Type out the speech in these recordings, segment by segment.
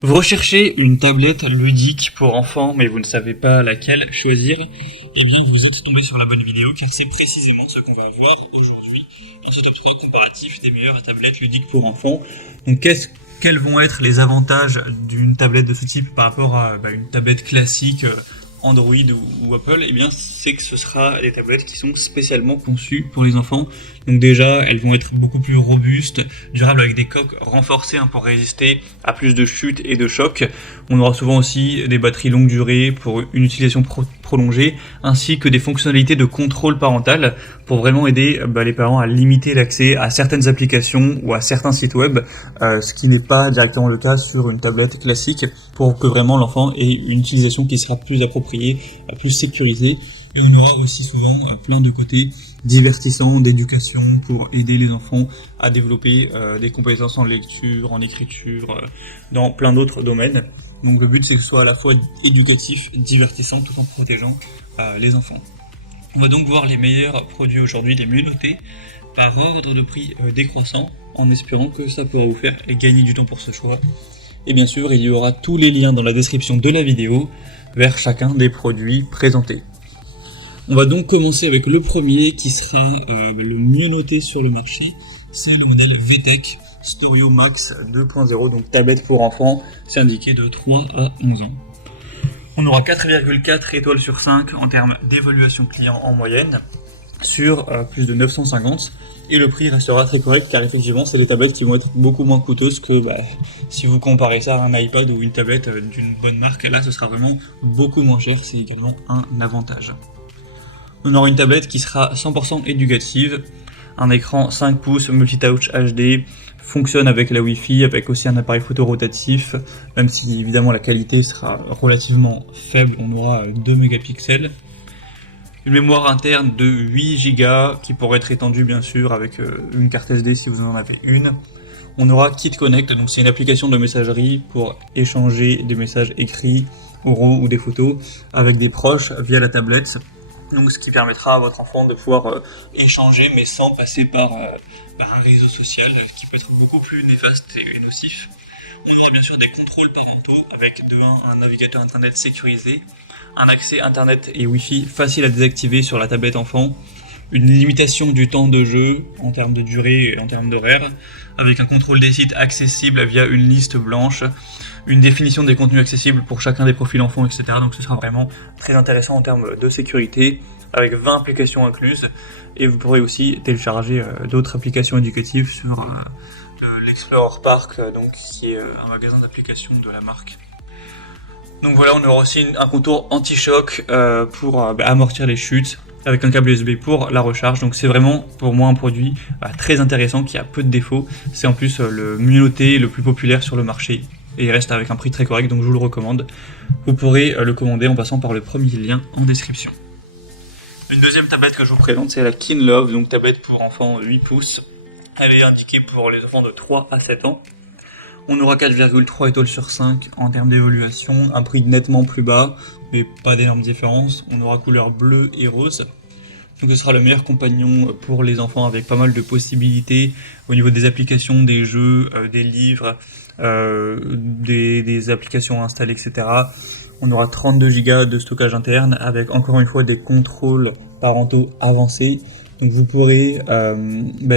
Vous recherchez une tablette ludique pour enfants, mais vous ne savez pas laquelle choisir? Eh bien, vous êtes tombé sur la bonne vidéo, car c'est précisément ce qu'on va voir aujourd'hui dans ce top 3 comparatif des meilleures tablettes ludiques pour enfants. Donc, quels vont être les avantages d'une tablette de ce type par rapport à une tablette classique Android ou Apple? Eh bien, c'est que ce sera des tablettes qui sont spécialement conçues pour les enfants. Donc déjà, elles vont être beaucoup plus robustes, durables, avec des coques renforcées pour résister à plus de chutes et de chocs. On aura souvent aussi des batteries longue durée pour une utilisation prolongée, ainsi que des fonctionnalités de contrôle parental pour vraiment aider les parents à limiter l'accès à certaines applications ou à certains sites web, ce qui n'est pas directement le cas sur une tablette classique, pour que vraiment l'enfant ait une utilisation qui sera plus appropriée, plus sécurisée. Et on aura aussi souvent plein de côtés divertissants, d'éducation, pour aider les enfants à développer des compétences en lecture, en écriture, dans plein d'autres domaines. Donc le but, c'est que ce soit à la fois éducatif, divertissant, tout en protégeant les enfants. On va donc voir les meilleurs produits aujourd'hui, les mieux notés, par ordre de prix décroissant, en espérant que ça pourra vous faire gagner du temps pour ce choix. Et bien sûr, il y aura tous les liens dans la description de la vidéo vers chacun des produits présentés. On va donc commencer avec le premier qui sera le mieux noté sur le marché. C'est le modèle VTech Storio Max 2.0, donc tablette pour enfants, c'est indiqué de 3 à 11 ans. On aura 4,4 étoiles sur 5 en termes d'évaluation client en moyenne, sur plus de 950. Et le prix restera très correct, car effectivement c'est des tablettes qui vont être beaucoup moins coûteuses que si vous comparez ça à un iPad ou une tablette d'une bonne marque. Là ce sera vraiment beaucoup moins cher, c'est également un avantage. On aura une tablette qui sera 100% éducative, un écran 5 pouces multitouch HD, fonctionne avec la Wi-Fi, avec aussi un appareil photo rotatif, même si évidemment la qualité sera relativement faible, on aura 2 mégapixels. Une mémoire interne de 8 Go qui pourrait être étendue bien sûr avec une carte SD si vous en avez une. On aura Kit Connect, donc c'est une application de messagerie pour échanger des messages écrits, oraux ou des photos avec des proches via la tablette. Donc ce qui permettra à votre enfant de pouvoir échanger, mais sans passer par un réseau social qui peut être beaucoup plus néfaste et nocif. On aura bien sûr des contrôles parentaux avec de 1 un navigateur internet sécurisé, un accès internet et wifi facile à désactiver sur la tablette enfant, une limitation du temps de jeu en termes de durée et en termes d'horaire, avec un contrôle des sites accessible via une liste blanche, une définition des contenus accessibles pour chacun des profils enfants, etc. Donc ce sera vraiment très intéressant en termes de sécurité, avec 20 applications incluses, et vous pourrez aussi télécharger d'autres applications éducatives sur l'Explorer Park, donc, qui est un magasin d'applications de la marque. Donc voilà, on aura aussi un contour anti-choc pour amortir les chutes, avec un câble USB pour la recharge. Donc c'est vraiment pour moi un produit très intéressant qui a peu de défauts. C'est en plus le mieux noté et le plus populaire sur le marché, et il reste avec un prix très correct, donc je vous le recommande. Vous pourrez le commander en passant par le premier lien en description. Une deuxième tablette que je vous présente, c'est la KinLove, donc tablette pour enfants 8 pouces. Elle est indiquée pour les enfants de 3 à 7 ans. On aura 4,3 étoiles sur 5 en termes d'évaluation, un prix nettement plus bas, mais pas d'énormes différences. On aura couleur bleue et rose. Donc ce sera le meilleur compagnon pour les enfants, avec pas mal de possibilités au niveau des applications, des jeux, des livres, des applications à installer, etc. On aura 32 Go de stockage interne, avec encore une fois des contrôles parentaux avancés. Donc vous pourrez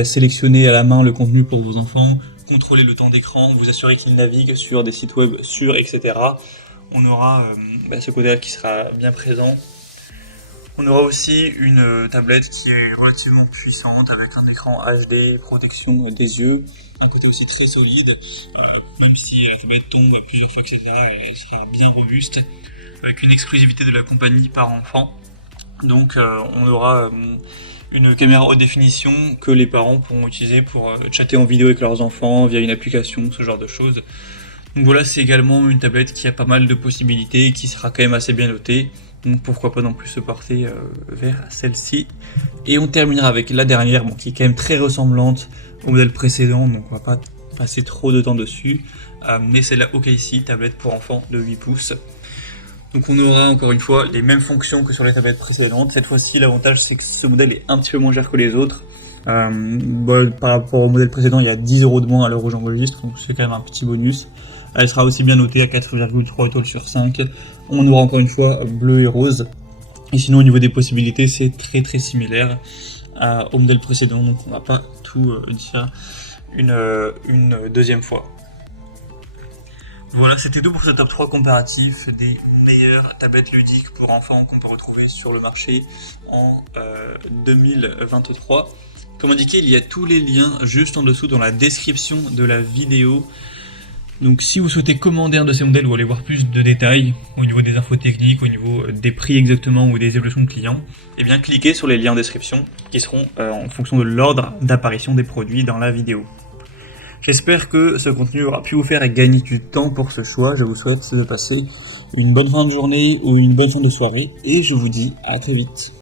sélectionner à la main le contenu pour vos enfants, contrôler le temps d'écran, vous assurer qu'ils naviguent sur des sites web sûrs, etc. On aura ce côté-là qui sera bien présent. On aura aussi une tablette qui est relativement puissante, avec un écran HD, protection des yeux, un côté aussi très solide, même si la tablette tombe plusieurs fois, etc., elle sera bien robuste, avec une exclusivité de la compagnie par enfant. Donc on aura une caméra haute définition que les parents pourront utiliser pour chatter en vidéo avec leurs enfants via une application, ce genre de choses. Donc voilà, c'est également une tablette qui a pas mal de possibilités et qui sera quand même assez bien notée. Donc pourquoi pas non plus se porter vers celle-ci. Et on terminera avec la dernière, qui est quand même très ressemblante au modèle précédent, donc on va pas passer trop de temps dessus. Mais c'est la OKC, tablette pour enfants de 8 pouces. Donc on aura encore une fois les mêmes fonctions que sur les tablettes précédentes. Cette fois-ci, l'avantage c'est que ce modèle est un petit peu moins cher que les autres. Par rapport au modèle précédent, il y a 10 € de moins à l'heure où j'enregistre, donc c'est quand même un petit bonus. Elle sera aussi bien notée à 4,3 étoiles sur 5. On aura encore une fois bleu et rose. Et sinon au niveau des possibilités, c'est très très similaire au modèle précédent, donc on va pas tout dire une deuxième fois. Voilà, c'était tout pour ce top 3 comparatif des meilleures tablettes ludiques pour enfants qu'on peut retrouver sur le marché en 2023. Comme indiqué, il y a tous les liens juste en dessous dans la description de la vidéo. Donc si vous souhaitez commander un de ces modèles ou aller voir plus de détails au niveau des infos techniques, au niveau des prix exactement ou des évolutions de clients, eh bien cliquez sur les liens en description qui seront en fonction de l'ordre d'apparition des produits dans la vidéo. J'espère que ce contenu aura pu vous faire gagner du temps pour ce choix. Je vous souhaite de passer une bonne fin de journée ou une bonne fin de soirée et je vous dis à très vite.